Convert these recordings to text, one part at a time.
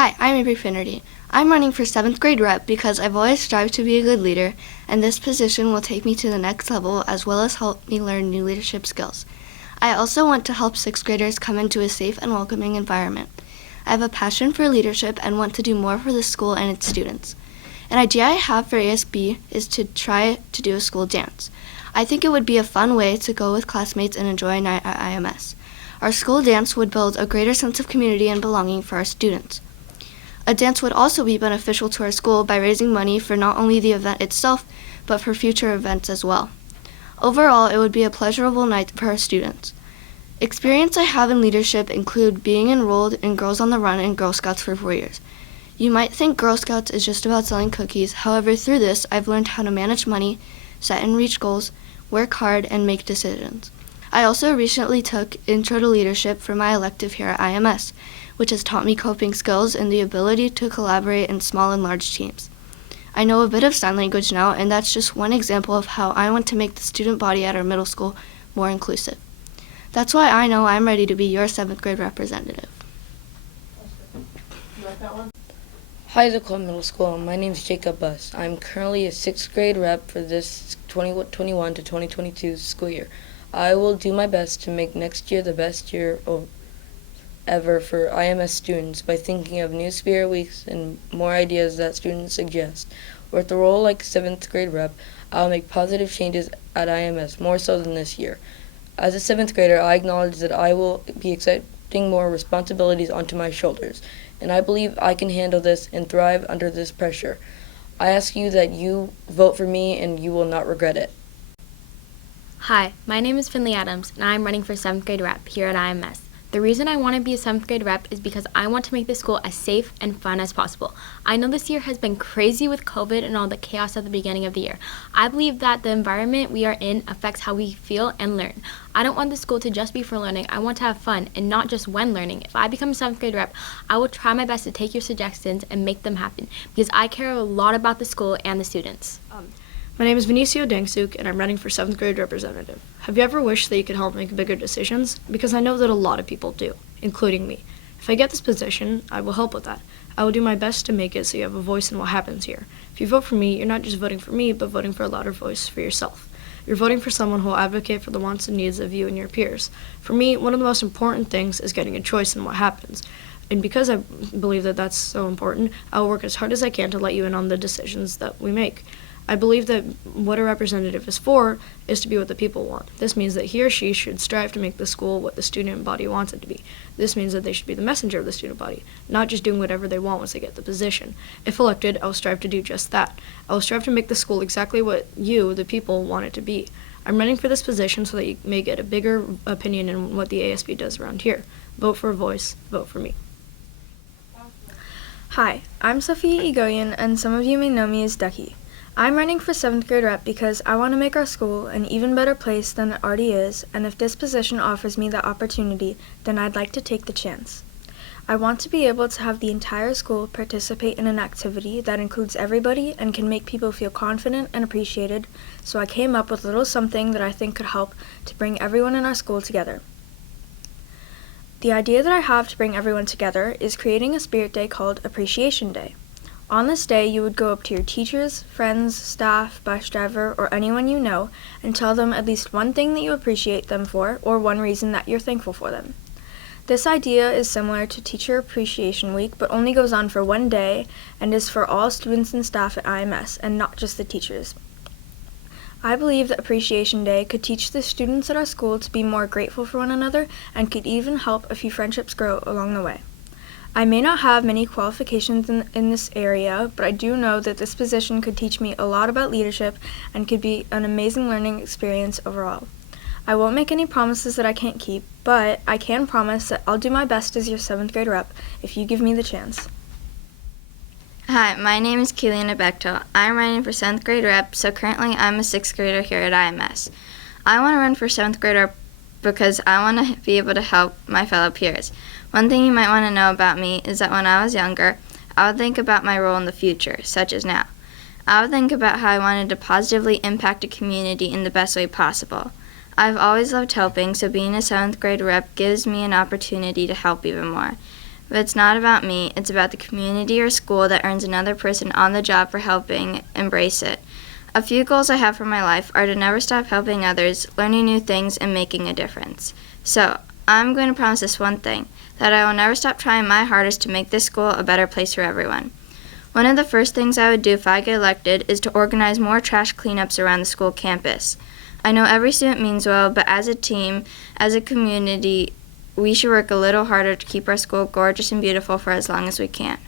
Hi, I'm Avery Finnerty. I'm running for 7th grade rep because I've always strived to be a good leader, and this position will take me to the next level as well as help me learn new leadership skills. I also want to help 6th graders come into a safe and welcoming environment. I have a passion for leadership and want to do more for the school and its students. An idea I have for ASB is to try to do a school dance. I think it would be a fun way to go with classmates and enjoy a night at IMS. Our school dance would build a greater sense of community and belonging for our students. A dance would also be beneficial to our school by raising money for not only the event itself, but for future events as well. Overall, it would be a pleasurable night for our students. Experience I have in leadership include being enrolled in Girls on the Run and Girl Scouts for 4 years. You might think Girl Scouts is just about selling cookies. However, through this, I've learned how to manage money, set and reach goals, work hard, and make decisions. I also recently took Intro to Leadership for my elective here at IMS, which has taught me coping skills and the ability to collaborate in small and large teams. I know a bit of sign language now, and that's just one example of how I want to make the student body at our middle school more inclusive. That's why I know I'm ready to be your 7th grade representative. You like that one? Hi, the Club Middle School. My name is Jacob Buss. I'm currently a 6th grade rep for this 2021 to 2022 school year. I will do my best to make next year the best year ever for IMS students by thinking of new spirit weeks and more ideas that students suggest. With a role like 7th grade rep, I'll make positive changes at IMS, more so than this year. As a 7th grader, I acknowledge that I will be accepting more responsibilities onto my shoulders, and I believe I can handle this and thrive under this pressure. I ask you that you vote for me and you will not regret it. Hi, my name is Finley Adams, and I'm running for 7th grade rep here at IMS. The reason I want to be a 7th grade rep is because I want to make the school as safe and fun as possible. I know this year has been crazy with COVID and all the chaos at the beginning of the year. I believe that the environment we are in affects how we feel and learn. I don't want the school to just be for learning. I want to have fun, and not just when learning. If I become a 7th grade rep, I will try my best to take your suggestions and make them happen, because I care a lot about the school and the students. My name is Vinicio Dengsuk, and I'm running for 7th grade representative. Have you ever wished that you could help make bigger decisions? Because I know that a lot of people do, including me. If I get this position, I will help with that. I will do my best to make it so you have a voice in what happens here. If you vote for me, you're not just voting for me, but voting for a louder voice for yourself. You're voting for someone who will advocate for the wants and needs of you and your peers. For me, one of the most important things is getting a choice in what happens. And because I believe that that's so important, I will work as hard as I can to let you in on the decisions that we make. I believe that what a representative is for is to be what the people want. This means that he or she should strive to make the school what the student body wants it to be. This means that they should be the messenger of the student body, not just doing whatever they want once they get the position. If elected, I will strive to do just that. I will strive to make the school exactly what you, the people, want it to be. I'm running for this position so that you may get a bigger opinion in what the ASB does around here. Vote for a voice, vote for me. Hi, I'm Sophia Egoyan, and some of you may know me as Ducky. I'm running for 7th grade rep because I want to make our school an even better place than it already is, and if this position offers me the opportunity, then I'd like to take the chance. I want to be able to have the entire school participate in an activity that includes everybody and can make people feel confident and appreciated, so I came up with a little something that I think could help to bring everyone in our school together. The idea that I have to bring everyone together is creating a spirit day called Appreciation Day. On this day, you would go up to your teachers, friends, staff, bus driver, or anyone you know and tell them at least one thing that you appreciate them for or one reason that you're thankful for them. This idea is similar to Teacher Appreciation Week, but only goes on for one day and is for all students and staff at IMS and not just the teachers. I believe that Appreciation Day could teach the students at our school to be more grateful for one another and could even help a few friendships grow along the way. I may not have many qualifications in this area, but I do know that this position could teach me a lot about leadership and could be an amazing learning experience overall. I won't make any promises that I can't keep, but I can promise that I'll do my best as your 7th grade rep if you give me the chance. Hi, my name is Kayleena Bechtel. I'm running for 7th grade rep, so currently I'm a 6th grader here at IMS. I want to run for 7th grade rep because I want to be able to help my fellow peers. One thing you might want to know about me is that when I was younger, I would think about my role in the future, such as now. I would think about how I wanted to positively impact a community in the best way possible. I've always loved helping, so being a 7th grade rep gives me an opportunity to help even more. But it's not about me, it's about the community or school that earns another person on the job for helping embrace it. A few goals I have for my life are to never stop helping others, learning new things, and making a difference. So, I'm going to promise this one thing, that I will never stop trying my hardest to make this school a better place for everyone. One of the first things I would do if I get elected is to organize more trash cleanups around the school campus. I know every student means well, but as a team, as a community, we should work a little harder to keep our school gorgeous and beautiful for as long as we can.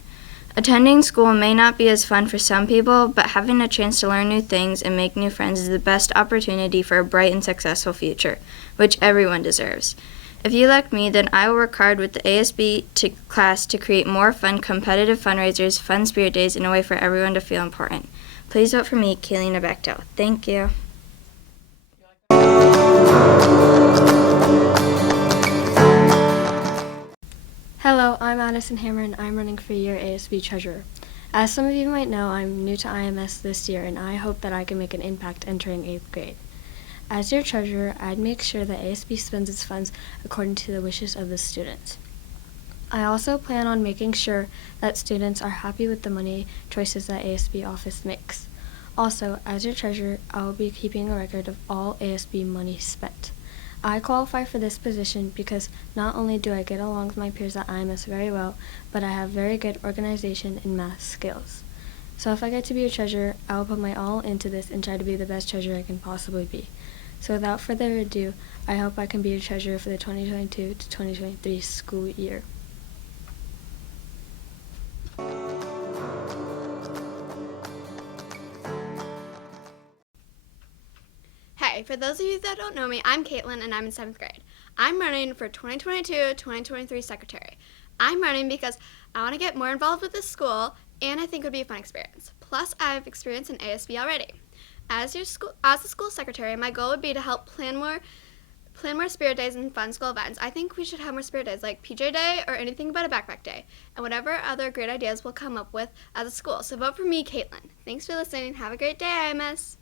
Attending school may not be as fun for some people, but having a chance to learn new things and make new friends is the best opportunity for a bright and successful future, which everyone deserves. If you elect me, then I will work hard with the ASB class to create more fun, competitive fundraisers, fun spirit days, and a way for everyone to feel important. Please vote for me, Kayleena Bechtel. Thank you. Hello, I'm Addison Hammer and I'm running for your ASB Treasurer. As some of you might know, I'm new to IMS this year and I hope that I can make an impact entering 8th grade. As your treasurer, I'd make sure that ASB spends its funds according to the wishes of the students. I also plan on making sure that students are happy with the money choices that ASB office makes. Also, as your treasurer, I will be keeping a record of all ASB money spent. I qualify for this position because not only do I get along with my peers at IMS very well, but I have very good organization and math skills. So if I get to be a treasurer, I will put my all into this and try to be the best treasurer I can possibly be. So without further ado, I hope I can be a treasurer for the 2022 to 2023 school year. Hey, for those of you that don't know me, I'm Caitlin and I'm in 7th grade. I'm running for 2022-2023 secretary. I'm running because I want to get more involved with this school and I think it would be a fun experience. Plus, I have experience in ASB already. As the school secretary, my goal would be to help plan more spirit days and fun school events. I think we should have more spirit days like PJ Day or anything but a backpack day, and whatever other great ideas we'll come up with as a school. So vote for me, Caitlin. Thanks for listening. Have a great day, IMS.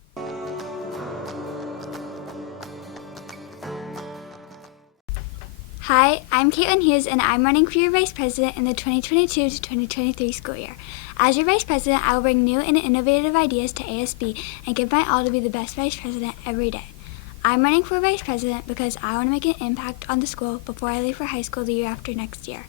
Hi, I'm Caitlin Hughes, and I'm running for your Vice President in the 2022 to 2023 school year. As your Vice President, I will bring new and innovative ideas to ASB and give my all to be the best Vice President every day. I'm running for Vice President because I want to make an impact on the school before I leave for high school the year after next year.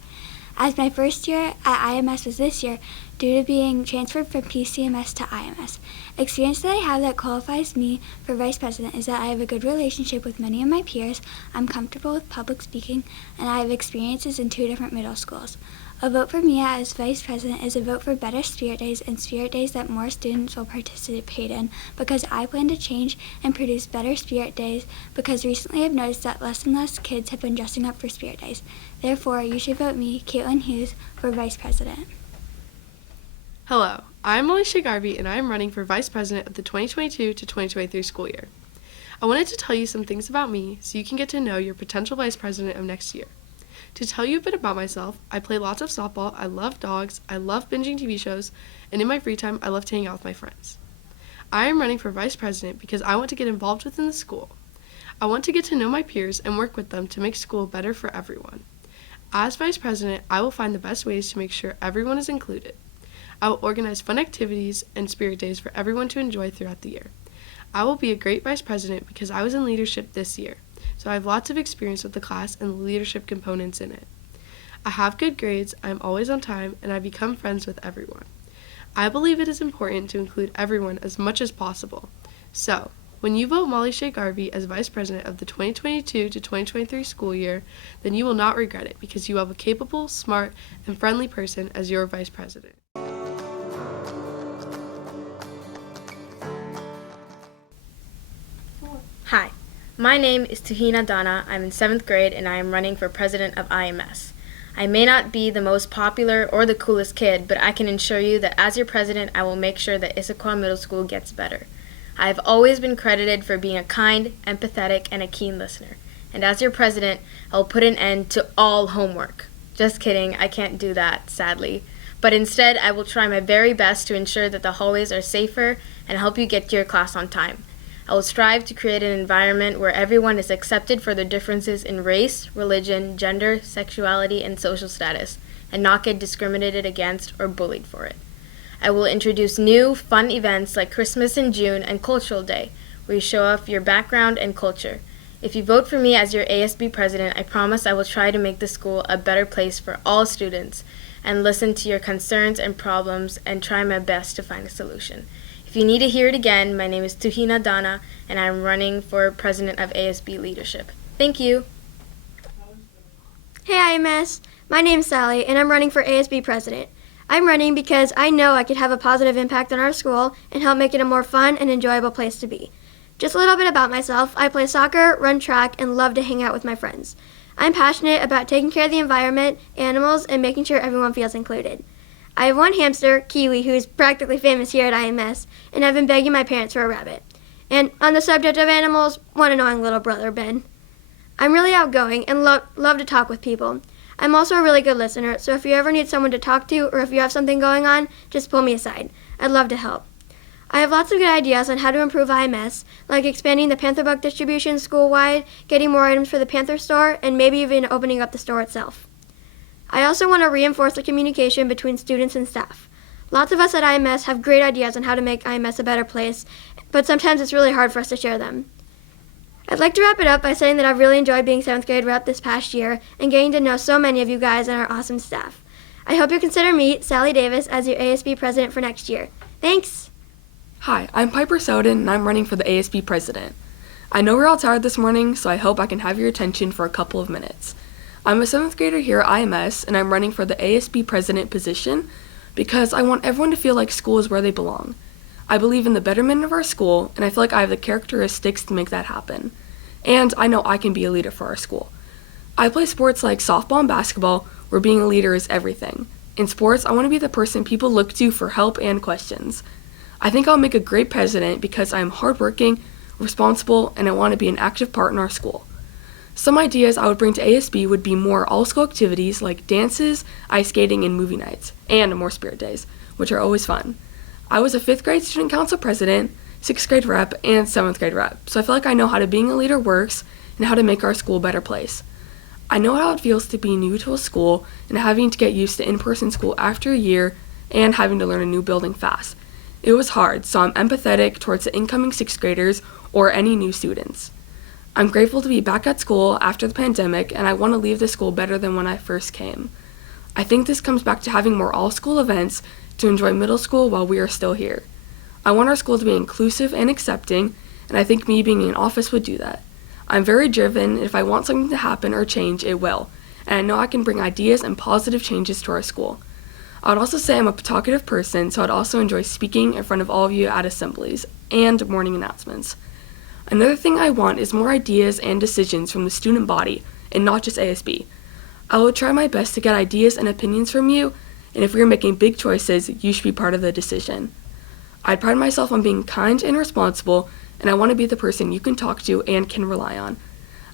As my first year at IMS was this year, due to being transferred from PCMS to IMS. Experience that I have that qualifies me for Vice President is that I have a good relationship with many of my peers, I'm comfortable with public speaking, and I have experiences in 2 different middle schools. A vote for me as Vice President is a vote for better spirit days and spirit days that more students will participate in, because I plan to change and produce better spirit days because recently I've noticed that less and less kids have been dressing up for spirit days. Therefore, you should vote me, Caitlin Hughes, for Vice President. Hello, I'm Alicia Garvey and I am running for Vice President of the 2022 to 2023 school year. I wanted to tell you some things about me so you can get to know your potential Vice President of next year. To tell you a bit about myself, I play lots of softball, I love dogs, I love binging TV shows, and in my free time, I love to hang out with my friends. I am running for Vice President because I want to get involved within the school. I want to get to know my peers and work with them to make school better for everyone. As Vice President, I will find the best ways to make sure everyone is included. I will organize fun activities and spirit days for everyone to enjoy throughout the year. I will be a great Vice President because I was in leadership this year, so I have lots of experience with the class and the leadership components in it. I have good grades, I am always on time, and I become friends with everyone. I believe it is important to include everyone as much as possible. So, when you vote Molly Shea Garvey as Vice President of the 2022 to 2023 school year, then you will not regret it because you have a capable, smart, and friendly person as your Vice President. Hi, my name is Tuhina Dhana. I'm in 7th grade and I am running for president of IMS. I may not be the most popular or the coolest kid, but I can assure you that as your president, I will make sure that Issaquah Middle School gets better. I have always been credited for being a kind, empathetic, and a keen listener. And as your president, I will put an end to all homework. Just kidding, I can't do that, sadly. But instead, I will try my very best to ensure that the hallways are safer and help you get to your class on time. I will strive to create an environment where everyone is accepted for their differences in race, religion, gender, sexuality, and social status. and not get discriminated against or bullied for it. I will introduce new, fun events like Christmas in June and Cultural Day, where you show off your background and culture. If you vote for me as your ASB president, I promise I will try to make the school a better place for all students and listen to your concerns and problems and try my best to find a solution. If you need to hear it again, my name is Tuhina Dhana, and I'm running for president of ASB leadership. Thank you. Hey IMS, my name's Sally, and I'm running for ASB president. I'm running because I know I could have a positive impact on our school and help make it a more fun and enjoyable place to be. Just a little bit about myself, I play soccer, run track, and love to hang out with my friends. I'm passionate about taking care of the environment, animals, and making sure everyone feels included. I have one hamster, Kiwi, who is practically famous here at IMS, and I've been begging my parents for a rabbit. And on the subject of animals, one annoying little brother, Ben. I'm really outgoing and love to talk with people. I'm also a really good listener, so if you ever need someone to talk to or if you have something going on, just pull me aside. I'd love to help. I have lots of good ideas on how to improve IMS, like expanding the Panther book distribution school-wide, getting more items for the Panther store, and maybe even opening up the store itself. I also want to reinforce the communication between students and staff. Lots of us at IMS have great ideas on how to make IMS a better place, but sometimes it's really hard for us to share them. I'd like to wrap it up by saying that I've really enjoyed being 7th grade rep this past year and getting to know so many of you guys and our awesome staff. I hope you'll consider me, Sally Davis, as your ASB president for next year. Thanks! Hi, I'm Piper Soden, and I'm running for the ASB president. I know we're all tired this morning, so I hope I can have your attention for a couple of minutes. I'm a 7th grader here at IMS, and I'm running for the ASB president position because I want everyone to feel like school is where they belong. I believe in the betterment of our school, and I feel like I have the characteristics to make that happen. And I know I can be a leader for our school. I play sports like softball and basketball, where being a leader is everything. In sports, I want to be the person people look to for help and questions. I think I'll make a great president because I am hardworking, responsible, and I want to be an active part in our school. Some ideas I would bring to ASB would be more all-school activities like dances, ice skating, and movie nights, and more spirit days, which are always fun. I was a 5th grade student council president, 6th grade rep, and 7th grade rep, so I feel like I know how being a leader works and how to make our school a better place. I know how it feels to be new to a school and having to get used to in-person school after a year and having to learn a new building fast. It was hard, so I'm empathetic towards the incoming 6th graders or any new students. I'm grateful to be back at school after the pandemic, and I want to leave the school better than when I first came. I think this comes back to having more all-school events to enjoy middle school while we are still here. I want our school to be inclusive and accepting, and I think me being in office would do that. I'm very driven, and if I want something to happen or change, it will, and I know I can bring ideas and positive changes to our school. I would also say I'm a talkative person, so I'd also enjoy speaking in front of all of you at assemblies and morning announcements. Another thing I want is more ideas and decisions from the student body, and not just ASB. I will try my best to get ideas and opinions from you, and if we are making big choices, you should be part of the decision. I pride myself on being kind and responsible, and I want to be the person you can talk to and can rely on.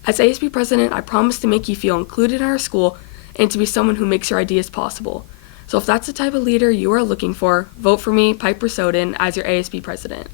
As ASB president, I promise to make you feel included in our school and to be someone who makes your ideas possible. So if that's the type of leader you are looking for, vote for me, Piper Soden, as your ASB president.